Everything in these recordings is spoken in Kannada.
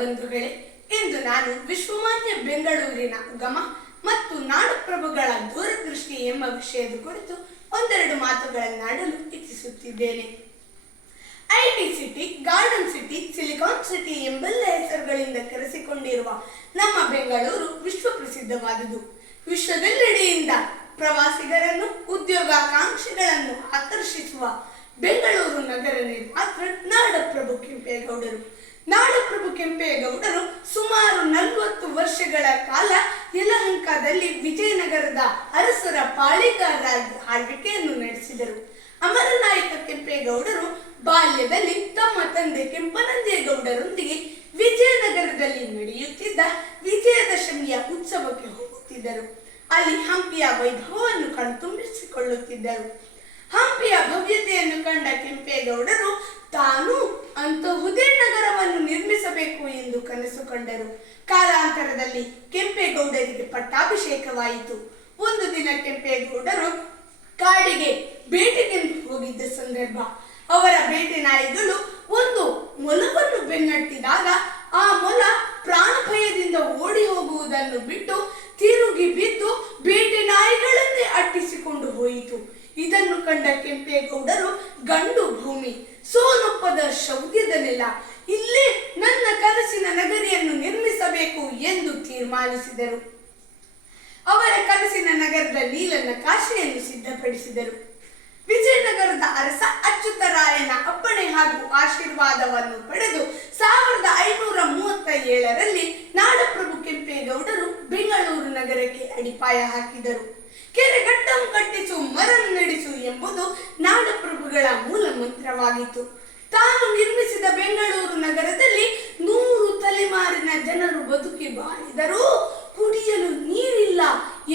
ಬಂಧುಗಳೇ, ಇಂದು ನಾನು ವಿಶ್ವಮಾನ್ಯ ಬೆಂಗಳೂರಿನ ಉಗಮ ಮತ್ತು ನಾಡಪ್ರಭುಗಳ ದೂರದೃಷ್ಟಿ ಎಂಬ ವಿಷಯದ ಕುರಿತು ಒಂದೆರಡು ಮಾತುಗಳನ್ನಾಡಲು ಇಚ್ಛಿಸುತ್ತಿದ್ದೇನೆ. IT city, garden city, silicon city ಎಂಬೆಲ್ಲ ಹೆಸರುಗಳಿಂದ ಕರೆಸಿಕೊಂಡಿರುವ ನಮ್ಮ ಬೆಂಗಳೂರು ವಿಶ್ವ ಪ್ರಸಿದ್ಧವಾದುದು. ವಿಶ್ವದೆಲ್ಲೆಡೆಯಿಂದ ಪ್ರವಾಸಿಗರನ್ನು, ಉದ್ಯೋಗಾಕಾಂಕ್ಷಿಗಳನ್ನು ಆಕರ್ಷಿಸುವ ಬೆಂಗಳೂರು ನಗರ ನಿರ್ಮಾತೃ ನಾಡಪ್ರಭು ಕೆಂಪೇಗೌಡರು. ನಾಡಪ್ರಭು ಕೆಂಪೇಗೌಡರು ಸುಮಾರು 40 ವರ್ಷಗಳ ಕಾಲ ಯಲಹಂಕದಲ್ಲಿ ವಿಜಯನಗರದ ಅರಸರ ಪಾಳೆಗಾರರಾಗಿ ಆಳ್ವಿಕೆಯನ್ನು ನಡೆಸಿದರು. ಅಮರನಾಯಕ ಕೆಂಪೇಗೌಡರು ಬಾಲ್ಯದಲ್ಲಿ ತಮ್ಮ ತಂದೆ ಕೆಂಪನಂಜೇಗೌಡರೊಂದಿಗೆ ವಿಜಯನಗರದಲ್ಲಿ ನಡೆಯುತ್ತಿದ್ದ ವಿಜಯದಶಮಿಯ ಉತ್ಸವಕ್ಕೆ ಹೋಗುತ್ತಿದ್ದರು. ಅಲ್ಲಿ ಹಂಪಿಯ ವೈಭವವನ್ನು ಕಣ್ತುಂಬಿಸಿಕೊಳ್ಳುತ್ತಿದ್ದರು. ಹಂಪಿಯ ಭವ್ಯತೆಯನ್ನು ಕಂಡ ಕೆಂಪೇಗೌಡರು ತಾನು ಅಂತಹುದೇ ನಗರವನ್ನು ನಿರ್ಮಿಸಬೇಕು ಎಂದು ಕನಸು ಕಂಡರು. ಕಾಲಾಂತರದಲ್ಲಿ ಕೆಂಪೇಗೌಡರಿಗೆ ಪಟ್ಟಾಭಿಷೇಕವಾಯಿತು. ಒಂದು ದಿನ ಕೆಂಪೇಗೌಡರು ಕಾಡಿಗೆ ಬೇಟೆಗೆಂದು ಹೋಗಿದ್ದ ಸಂದರ್ಭ, ಅವರ ಬೇಟೆ ನಾಯಿಗಳು ಒಂದು ಮೊಲವನ್ನು ಬೆನ್ನಟ್ಟಿದಾಗ ಆ ಮೊಲ ಪ್ರಾಣ ಭಯದಿಂದ ಓಡಿ ಹೋಗುವುದನ್ನು ಬಿಟ್ಟು ತಿರುಗಿ ಬಿದ್ದು ಬೇಟೆ ನಾಯಿಗಳನ್ನೇ ಅಟ್ಟಿಸಿಕೊಂಡು ಹೋಯಿತು. ಇದನ್ನು ಕಂಡ ಕೆಂಪೇಗೌಡರು ಗಂಡು ಭೂಮಿ, ಸೋನೊಪ್ಪದ ಶೌರ್ಯದ ನೆಲ, ಇಲ್ಲೇ ನನ್ನ ಕನಸಿನ ನಗರಿಯನ್ನು ನಿರ್ಮಿಸಬೇಕು ಎಂದು ತೀರ್ಮಾನಿಸಿದರು. ಅವರ ಕನಸಿನ ನಗರದ ನೀಲನಕಾಶೆಯನ್ನು ಸಿದ್ಧಪಡಿಸಿದರು. ವಿಜಯನಗರದ ಅರಸ ಅಚ್ಯುತರಾಯನ ಅಪ್ಪಣೆ ಹಾಗೂ ಆಶೀರ್ವಾದವನ್ನು ಪಡೆದು 1537ರಲ್ಲಿ ನಾಡಪ್ರಭು ಕೆಂಪೇಗೌಡರು ಬೆಂಗಳೂರು ನಗರಕ್ಕೆ ಅಡಿಪಾಯ ಹಾಕಿದರು. ಕೆರೆಗಟ್ಟಂ ಕಟ್ಟಿಸು, ಮರಂ ನಡೆಸು ಎಂಬುದು ನಾಡಪ್ರಭುಗಳ ಮೂಲ ಮಂತ್ರವಾಗಿತ್ತು. ತಾನು ನಿರ್ಮಿಸಿದ ಬೆಂಗಳೂರು ನಗರದಲ್ಲಿ 100 ತಲೆಮಾರಿನ ಜನರು ಬದುಕಿ ಬಾಳಿದರೂ ಕುಡಿಯಲು ನೀರಿಲ್ಲ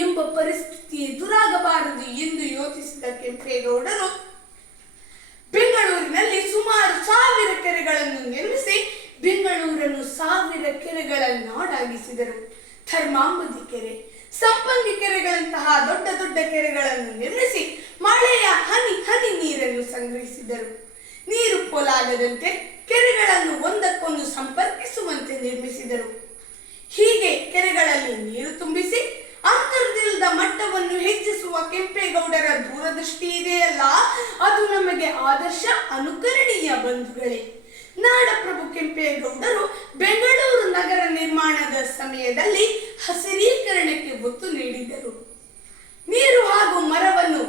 ಎಂಬ ಪರಿಸ್ಥಿತಿ ಎದುರಾಗಬಾರದು ಎಂದು ಯೋಚಿಸಿದ ಕೆಂಪೇಗೌಡರು ಬೆಂಗಳೂರಿನಲ್ಲಿ ಸುಮಾರು 1000 ಕೆರೆಗಳನ್ನು ನಿರ್ಮಿಸಿ ಬೆಂಗಳೂರನ್ನು 1000 ಕೆರೆಗಳ ನಾಡಾಗಿಸಿದರು. ಧರ್ಮಾಂಬುದಿ ಕೆರೆ, ಸಂಪಂಗಿ ಕೆರೆಗಳಂತಹ ದೊಡ್ಡ ದೊಡ್ಡ ಕೆರೆಗಳನ್ನು ನಿರ್ಮಿಸಿ ಮಳೆಯ ಹನಿ ಹನಿ ನೀರನ್ನು ಸಂಗ್ರಹಿಸಿದರು. ನೀರು ಪೋಲಾಗದಂತೆ ಕೆರೆಗಳನ್ನು ಒಂದಕ್ಕೊಂದು ಸಂಪರ್ಕಿಸುವಂತೆ ನಿರ್ಮಿಸಿದರು. ಹೀಗೆ ಕೆರೆಗಳಲ್ಲಿ ನೀರು ತುಂಬಿಸಿ ಅಂತರ್ಜಲದ ಮಟ್ಟವನ್ನು ಹೆಚ್ಚಿಸುವ ಕೆಂಪೇಗೌಡರ ದೂರದೃಷ್ಟಿ ಇದೆಯಲ್ಲ, ಅದು ನಮಗೆ ಆದರ್ಶ, ಅನುಕರಣೀಯ ಬಂಧುಗಳೇ. ನಾಡಪ್ರಭು ಕೆಂಪೇಗೌಡರು ಬೆಂಗಳೂರು ನಗರ ನಿರ್ಮಾಣದ ಸಮಯದಲ್ಲಿ ಹಸಿರೀಕರಣಕ್ಕೆ ಒತ್ತು ನೀಡಿದ್ದರು. ನೀರು ಹಾಗೂ ಮರವನ್ನು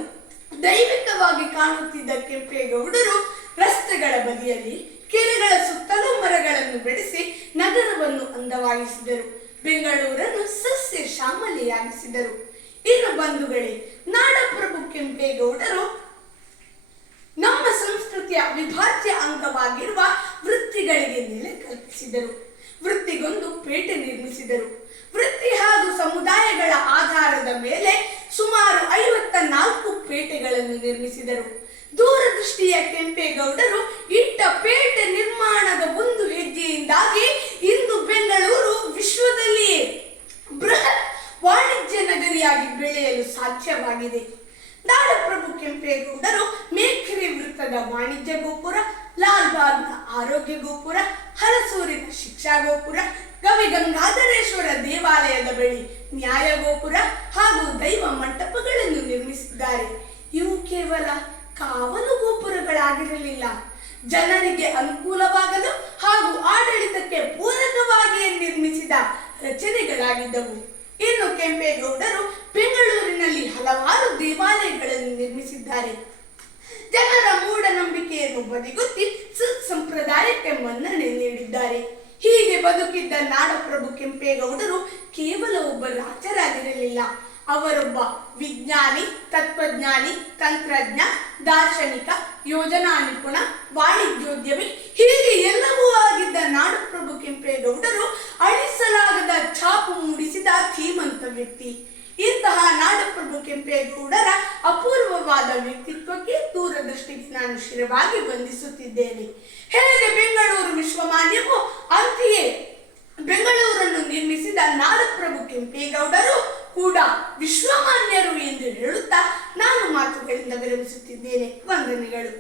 ದೈವಿಕವಾಗಿ ಕಾಣುತ್ತಿದ್ದ ಕೆಂಪೇಗೌಡರು ರಸ್ತೆಗಳ ಬದಿಯಲ್ಲಿ, ಕೆರೆಗಳ ಸುತ್ತಲೂ ಮರಗಳನ್ನು ಬೆಳೆಸಿ ನಗರವನ್ನು ಅಂದವಾಗಿಸಿದರು. ಬೆಂಗಳೂರನ್ನು ಸಸ್ಯ ಶ್ಯಾಮಲೆಯಾಗಿಸಿದರು. ಇನ್ನು ಬಂಧುಗಳೇ, ನಾಡಪ್ರಭು ಕೆಂಪೇಗೌಡರು ನಮ್ಮ ಸಂಸ್ಕೃತಿಯ ವಿಭಾಜ್ಯ ಅಂಗವಾಗಿರುವ ವೃತ್ತಿಗಳಿಗೆ ನೆಲೆ ಕಲ್ಪಿಸಿದರು. ವೃತ್ತಿಗೊಂದು ಪೇಟೆ ನಿರ್ಮಿಸಿದರು. ವೃತ್ತಿ ಹಾಗೂ ಸಮುದಾಯಗಳ ಆಧಾರದ ಮೇಲೆ ಸುಮಾರು 54 ಪೇಟೆಗಳನ್ನು ನಿರ್ಮಿಸಿದರು. ದೂರದೃಷ್ಟಿಯ ಕೆಂಪೇಗೌಡರು ಇಟ್ಟ ಪೇಟೆ ನಿರ್ಮಾಣದ ಒಂದು ಹೆಜ್ಜೆಯಿಂದಾಗಿ ಇಂದು ಬೆಂಗಳೂರು ವಿಶ್ವದಲ್ಲಿಯೇ ಬೃಹತ್ ವಾಣಿಜ್ಯ ನಗರಿಯಾಗಿ ಬೆಳೆಯಲು ಸಾಧ್ಯವಾಗಿದೆ. ನಾಡಪ್ರಭು ಕೆಂಪೇಗೌಡರು ಮೇಖ್ರಿ ವೃತ್ತದ ವಾಣಿಜ್ಯ ಗೋಪುರ, ಲಾಲ್ಬಾಗ್ನ ಆರೋಗ್ಯ ಗೋಪುರ, ಹಲಸೂರಿನ ಶಿಕ್ಷಾ ಗೋಪುರ, ಗವಿಗಂಗಾಧರೇಶ್ವರ ದೇವಾಲಯದ ಬಳಿ ನ್ಯಾಯ ಗೋಪುರ ಹಾಗೂ ದೈವ ಮಂಟಪಗಳನ್ನು ನಿರ್ಮಿಸಿದ್ದಾರೆ. ಇವು ಕೇವಲ ಕಾವಲು ಗೋಪುರಗಳಾಗಿರಲಿಲ್ಲ, ಜನರಿಗೆ ಅನುಕೂಲವಾಗಲು ಹಾಗೂ ಆಡಳಿತಕ್ಕೆ ಪೂರಕವಾಗಿಯೇ ನಿರ್ಮಿಸಿದ ರಚನೆಗಳಾಗಿದ್ದವು. ಇನ್ನು ಕೆಂಪೇಗೌಡರು ಬೆಂಗಳೂರಿನಲ್ಲಿ ಹಲವಾರು ದೇವಾಲಯಗಳನ್ನು ನಿರ್ಮಿಸಿದ್ದಾರೆ. ಜನರ ಮೂಢನಂಬಿಕೆಯನ್ನು ಬದಿಗೊತ್ತಿ ಸಂಪ್ರದಾಯಕ್ಕೆ ಮನ್ನಣೆ ನೀಡಿದ್ದಾರೆ. ಹೀಗೆ ಬದುಕಿದ್ದ ನಾಡಪ್ರಭು ಕೆಂಪೇಗೌಡರು ಕೇವಲ ಒಬ್ಬ ರಾಜರಾಗಿರಲಿಲ್ಲ, ಅವರೊಬ್ಬ ವಿಜ್ಞಾನಿ, ತತ್ವಜ್ಞಾನಿ, ತಂತ್ರಜ್ಞ, ದಾರ್ಶನಿಕ, ಯೋಜನಾ ನಿಪುಣ, ವಾಣಿಜ್ಯೋದ್ಯಮಿ, ಹೀಗೆ ಎಲ್ಲವೂ ಆಗಿದ್ದ ನಾಡಪ್ರಭು ಕೆಂಪೇಗೌಡರು ಅಳಿಸಲಾಗದ ಛಾಪು ಮೂಡಿಸಿದ ಧೀಮಂತ ವ್ಯಕ್ತಿ. ಇಂತಹ ನಾಡಪ್ರಭು ಕೆಂಪೇಗೌಡರ ಅಪೂರ್ವವಾದ ವ್ಯಕ್ತಿತ್ವಕ್ಕೆ, ದೂರದೃಷ್ಟಿಗೆ ನಾನು ಶಿರವಾಗಿ ವಂದಿಸುತ್ತಿದ್ದೇನೆ. ಹೇಗೆ ಬೆಂಗಳೂರು ವಿಶ್ವಮಾನ್ಯವೋ ಅಂತೆಯೇ ಬೆಂಗಳೂರನ್ನು ನಿರ್ಮಿಸಿದ ನಾಡಪ್ರಭು ಕೆಂಪೇಗೌಡರು ಕೂಡ ವಿಶ್ವಮಾನ್ಯರು ಎಂದು ಹೇಳುತ್ತಾ ನಾನು ಮಾತುಗಳಿಂದ ವಿರಮಿಸುತ್ತಿದ್ದೇನೆ. ವಂದನೆಗಳು.